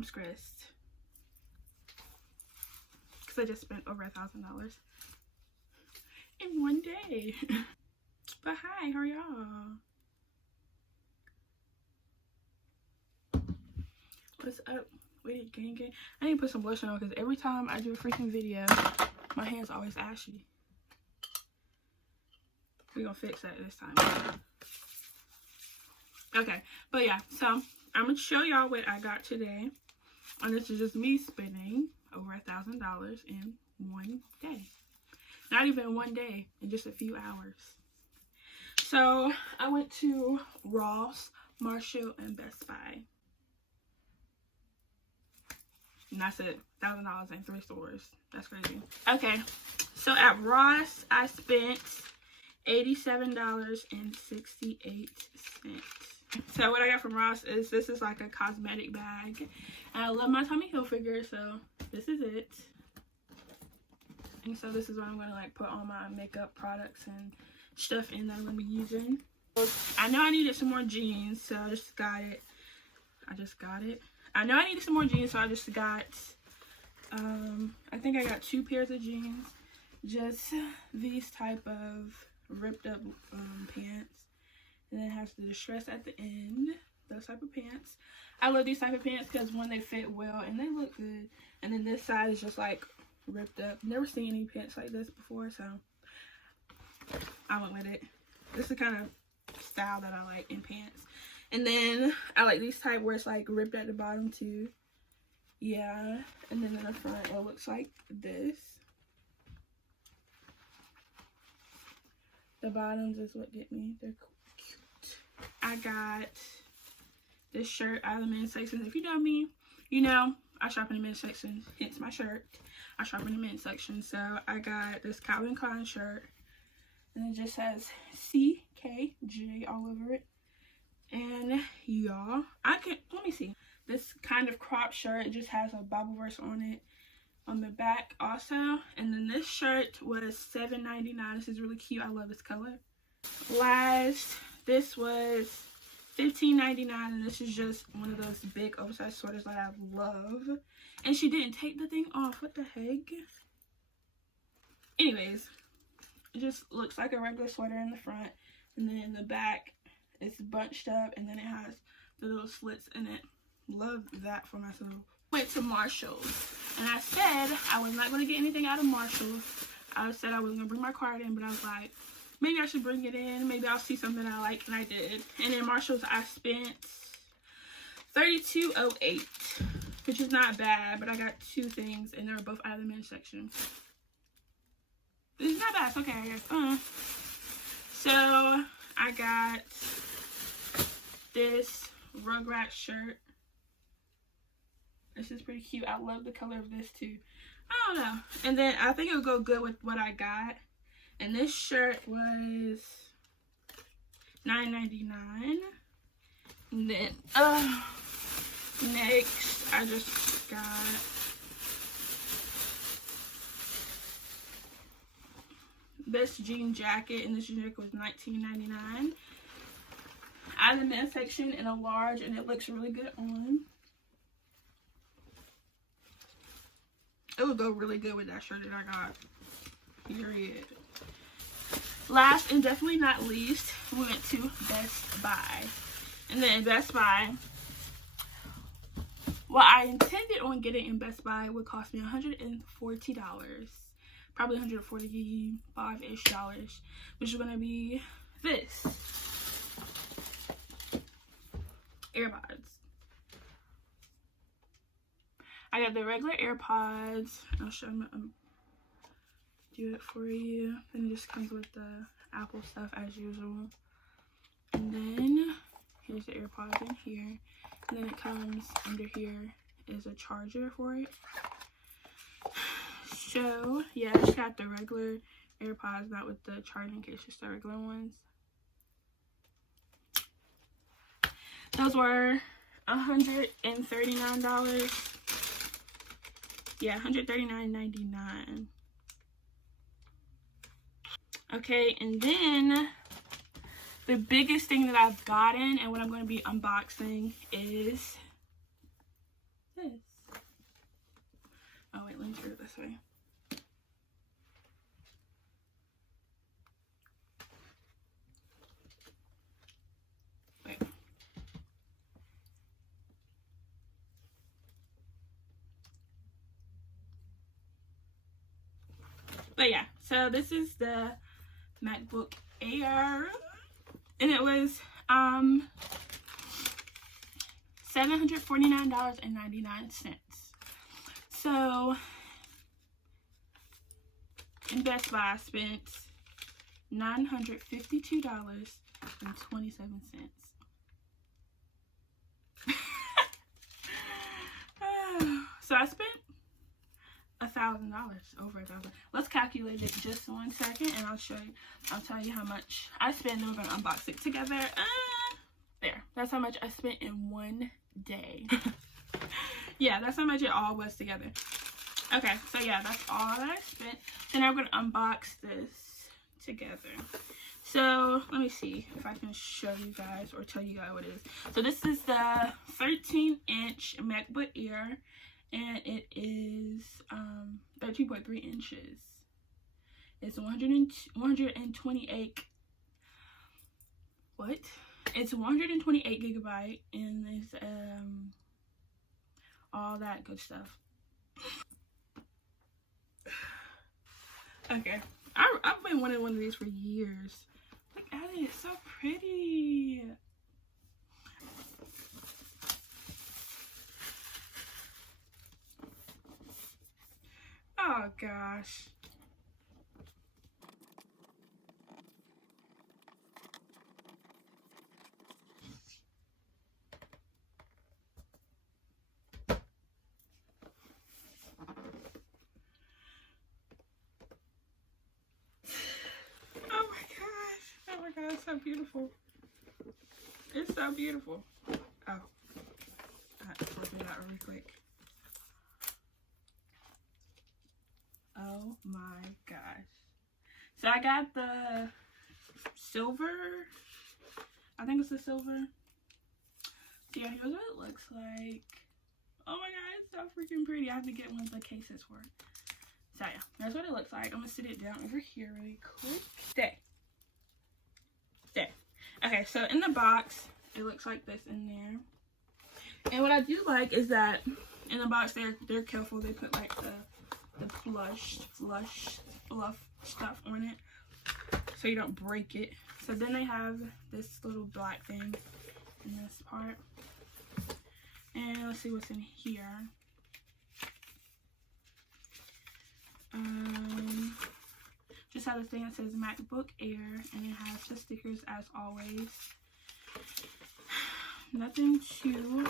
I'm stressed because I just spent over $1,000 in one day. But hi, how are y'all? What's up? Wait, gang. I need to put some blush on because every time I do a freaking video, my hand's always ashy. We're gonna fix that this time. Okay, but yeah, so I'm gonna show y'all what I got today. And this is just me spending over $1,000 in one day. Not even one day, in just a few hours. So I went to Ross, Marshall, and Best Buy. And that's it. $1,000 in 3 stores. That's crazy. Okay, so at Ross, I spent $87.68. So what I got from Ross is this is like a cosmetic bag. And I love my Tommy Hilfiger, so this is it. And so this is what I'm gonna like put all my makeup products and stuff in that I'm gonna be using. I know I needed some more jeans, so I just got it. I know I needed some more jeans, so I just got I think I got 2 pairs of jeans. Just these type of ripped up pants. And then it has the distress at the end. Those type of pants. I love these type of pants because one, they fit well and they look good. And then this side is just like ripped up. Never seen any pants like this before, so I went with it. This is the kind of style that I like in pants. And then I like these type where it's like ripped at the bottom too. Yeah. And then in the front it looks like this. The bottoms is what get me. They're cute. I got this shirt out of the men's section. If you know me, you know I shop in the men's section. Hence my shirt. I shop in the men's section. So I got this Calvin Klein shirt. And it just has CKJ all over it. And y'all, let me see. This kind of crop shirt, it just has a Bible verse on it. On the back also. And then this shirt was $7.99. This is really cute. I love this color. Last, this was $15.99, and this is just one of those big oversized sweaters that I love. And she didn't take the thing off. What the heck? Anyways, it just looks like a regular sweater in the front, and then in the back it's bunched up, and then it has the little slits in it. Love that for myself. Went to Marshall's, and I said I was not going to get anything out of Marshall's. I said I was going to bring my card in, but I was like, maybe I should bring it in. Maybe I'll see something I like, and I did. And in Marshall's, I spent $32.08, which is not bad, but I got 2 things, and they were both out of the men's section. It's not bad. It's okay, I guess. So I got this Rugrats shirt. This is pretty cute. I love the color of this too. I don't know. And then I think it would go good with what I got. And this shirt was $9.99. And then next I just got this jean jacket, and this jean jacket was $19.99. Out of the men's section in a large, and it looks really good on. It would go really good with that shirt that I got. Period. Last and definitely not least, we went to Best Buy. And then Best Buy, what I intended on getting in Best Buy would cost me $140. Probably $145-ish, which is going to be this. AirPods. I got the regular AirPods. I'll show them, do it for you. And it just comes with the Apple stuff as usual. And then here's the AirPods in here. And then it comes under here is a charger for it. So yeah, I just got the regular AirPods, not with the charging case, just the regular ones. Those were $139. Yeah, $139.99. Okay, and then the biggest thing that I've gotten and what I'm going to be unboxing is this. Oh wait, let me turn it this way. Wait. But yeah, so this is the MacBook Air, and it was $749.99. So in Best Buy I spent $952.27. So I spent $1,000, over $1,000. Let's calculate it just 1 second, and I'll tell you how much I spent. We're gonna unbox it together. There, that's how much I spent in 1 day. Yeah, that's how much it all was together. Okay, so yeah, that's all that I spent. And I'm gonna unbox this together. So let me see if I can show you guys or tell you guys what it is. So this is the 13-inch MacBook Air, and it is 13.3 inches. It's 128. What? It's 128 gigabyte, and it's all that good stuff. Okay, I've been wanting one of these for years. Look at it, it's so pretty. Oh gosh. Oh my god, it's so beautiful. It's so beautiful. Oh, I have to flip it out really quick. Oh my gosh. So I got the silver. I think it's the silver. So yeah, here's what it looks like. Oh my god, it's so freaking pretty. I have to get one of the cases for it. So yeah, that's what it looks like. I'm gonna sit it down over here really quick. There. Okay, so in the box, it looks like this in there. And what I do like is that in the box, they're careful. They put like the fluff stuff on it, so you don't break it. So then they have this little black thing in this part. And let's see what's in here. Just have this thing that says MacBook Air, and it has the stickers as always. Nothing too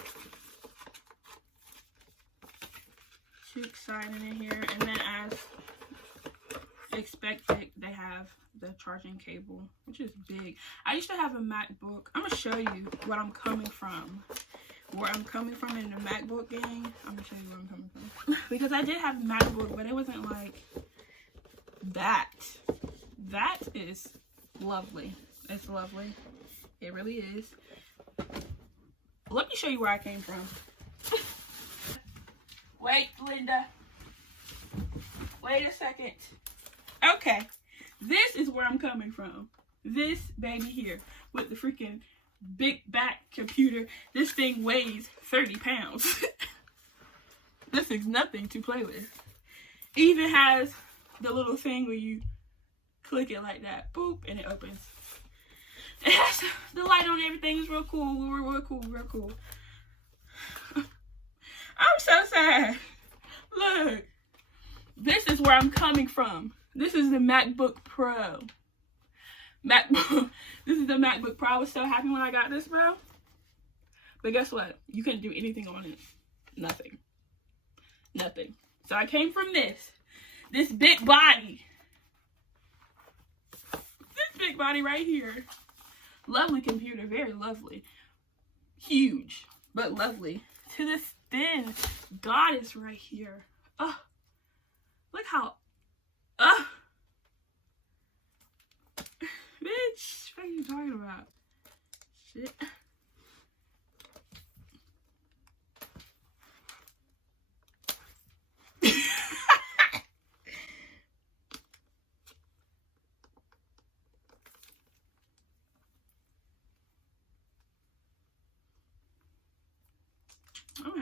exciting in here. And then as expected, they have the charging cable, which is big. I used to have a MacBook. I'm gonna show you what I'm coming from. Where I'm coming from in the MacBook gang. I'm gonna show you where I'm coming from. Because I did have a MacBook, but it wasn't like that. That is lovely. It's lovely. It really is. Let me show you where I came from. Wait, Linda. Wait a second. Okay. This is where I'm coming from. This baby here with the freaking big back computer. This thing weighs 30 pounds. This is nothing to play with. It even has the little thing where you click it like that, boop, and it opens. It has the light on, everything is real cool. Real cool. I'm so sad. Look, this is where I'm coming from. This is the MacBook Pro. This is the MacBook Pro. I was so happy when I got this, bro. But guess what? You couldn't do anything on it. Nothing. So I came from this big body. This big body right here. Lovely computer, very lovely. Huge, but lovely. To this thin goddess right here. Oh, look how, bitch, what are you talking about? Shit.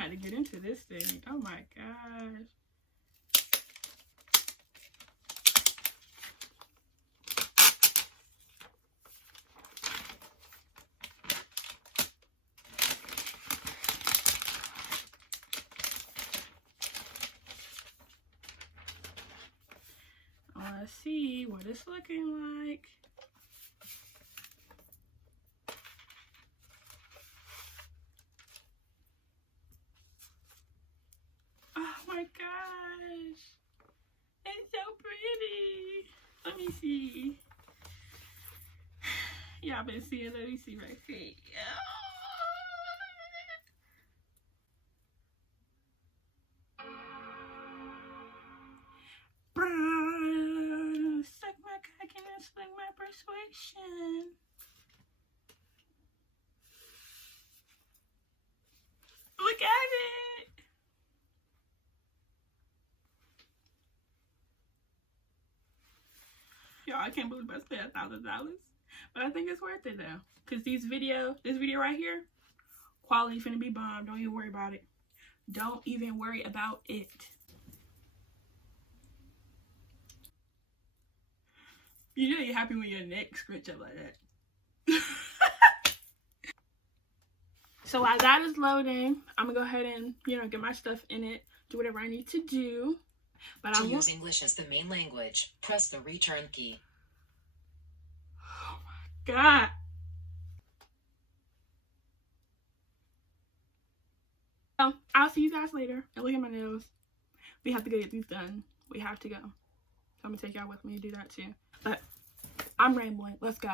had to get into this thing. Oh my gosh. Let's see what it's looking like. Oh my gosh. It's so pretty. Let me see. Y'all been seeing, let me see my face. Suck my cock and sling my persuasion. Look at it. Y'all, I can't believe I spent $1,000. But I think it's worth it though. Cause this video right here, quality finna be bomb. Don't even worry about it. Don't even worry about it. You know you're happy when your neck scrunch up like that. So while that is loading, I'm gonna go ahead and, get my stuff in it, do whatever I need to do. But to use English as the main language, press the return key. Oh my God. So I'll see you guys later. And look at my nails. We have to go get these done. We have to go. So I'm gonna take y'all with me to do that too. But I'm rambling. Let's go.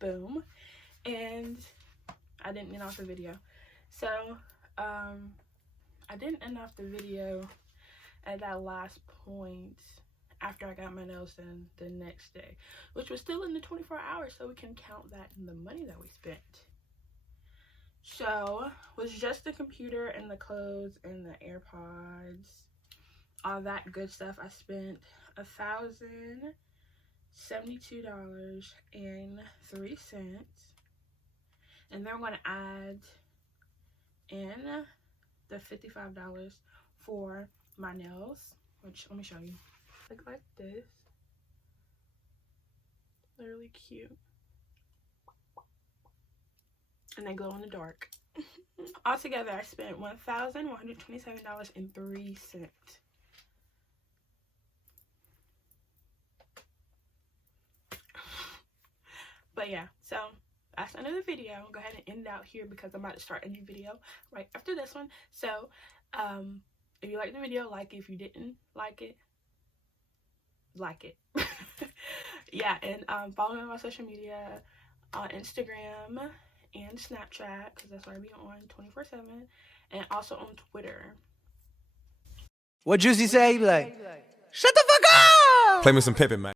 Boom. And I didn't end off the video. So I didn't end off the video at that last point after I got my nails done the next day, which was still in the 24 hours, so we can count that in the money that we spent. So was just the computer and the clothes and the AirPods, all that good stuff. I spent $1,072.03, and then I'm going to add in the $55 for my nails, which let me show you. Look like this. They're really cute, and they glow in the dark. Altogether, I spent $1,127.03. But yeah, so that's another video. I'll go ahead and end it out here because I'm about to start a new video right after this one. So if you liked the video, like it. If you didn't like it, like it. Yeah, and follow me on my social media on Instagram and Snapchat, because that's where I be on 24/7, and also on Twitter. What Juicy say? He be like, shut the fuck up! Play me some Pippin, man.